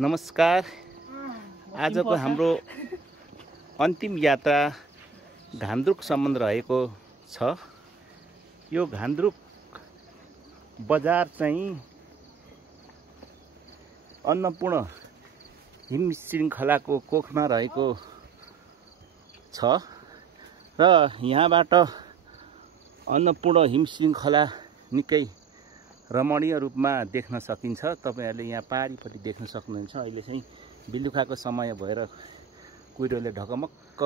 नमस्कार। आजको हाम्रो अन्तिम यात्रा घान्द्रुकसम्म रहेको छ। यो घान्द्रुक बजार चाहिँ अन्नपूर्ण हिम श्रृङ्खलाको कोखमा रहेको छ र यहाँबाट अन्नपूर्ण हिम श्रृङ्खला निकै रमणीय रूपमा देख्न सकिन्छ। तपाईहरुले यहाँ पारीपट्टि देख्न सक्नुहुन्छ। अहिले चाहिँ बेलुकाको समय भएर कुइरोले ढकमक्क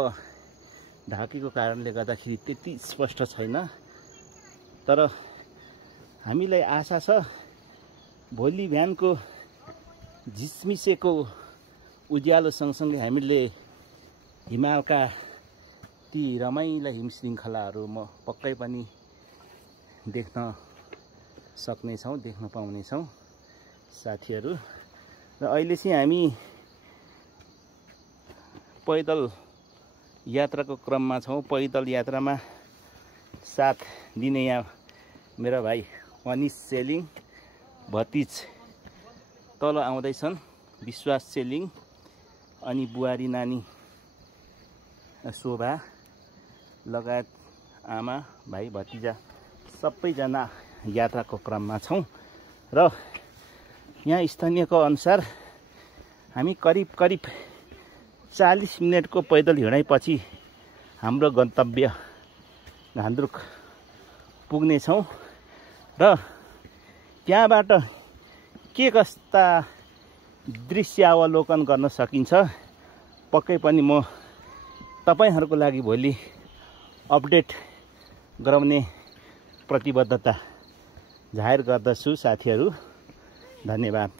ढाकेको कारणले गर्दाखेरि त्यति स्पष्ट छैन, तर हामीलाई आशा छ भोलि बिहानको झिसमिसेको उज्यालो सँगसँगै हामीले हिमालका ती रमाइला हिम श्रृङ्खलाहरू म पक्कै पनि देख्न पाउनेछौँ साथीहरू। र अहिले चाहिँ हामी पैदल यात्राको क्रममा छौँ। पैदल यात्रामा साथ दिने यहाँ मेरा भाइ अनिश सेलिङ, भतिज तल आउँदैछन् विश्वास सेलिङ, अनि बुहारी नानी शोभा लगायत आमा भाइ भतिजा सबैजना यात्राको क्रममा छौँ। र यहाँ स्थानीयको अनुसार हामी करिब 40 मिनटको पैदल हिँडाइपछि हाम्रो गन्तव्य घान्द्रुक पुग्नेछौँ र त्यहाँबाट के कस्ता दृश्य अवलोकन गर्न सकिन्छ पक्कै पनि म तपाईहरुको लागि भोलि अपडेट गराउने प्रतिबद्धता जाहेर गर्दछु साथीहरू। धन्यवाद।